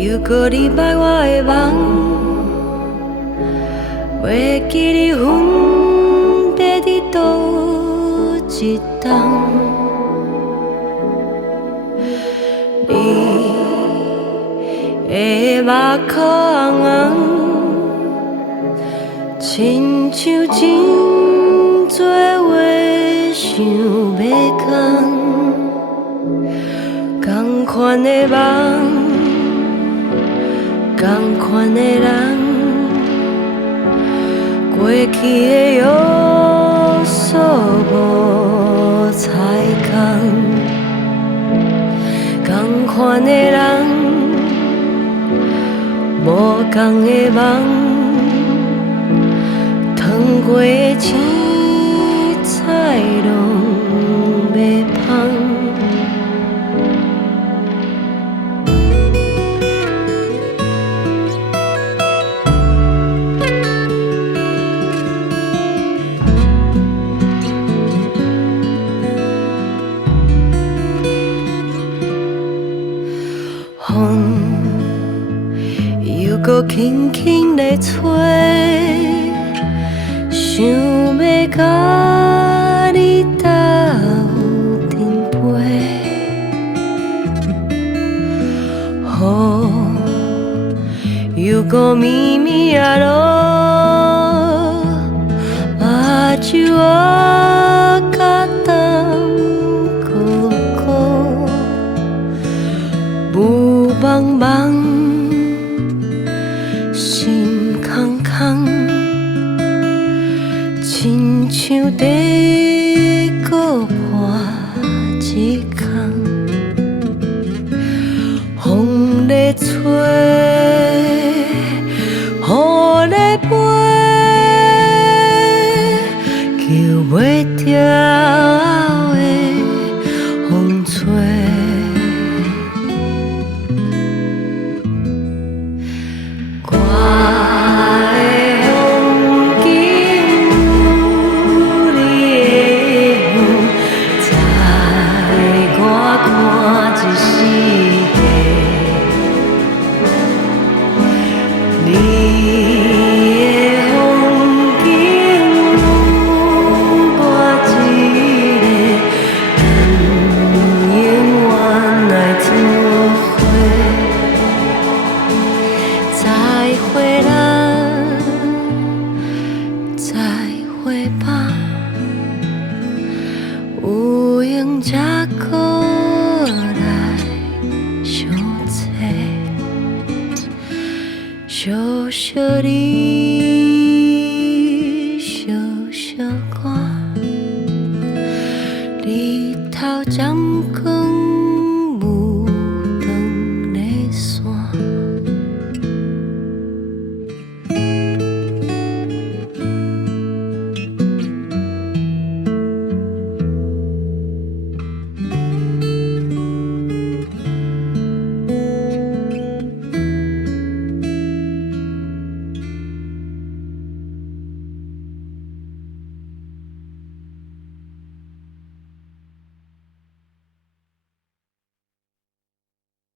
又过礼拜我的梦，袂记你分别伫倒一冬。你的目眶红红，亲像真多话想要讲，同款的梦。同款的人，过去的约束无彩空。同款的人，无同的梦，糖过的青菜拢袂芳。风又搁轻轻地吹，想要甲你斗阵飞。雨又搁绵绵啊落，目睭啊甲冬姑姑。茫茫，心空空，亲像地搁破一空。风在吹，雨在飞，救袂着的风吹。有闲才过来相找，小小你。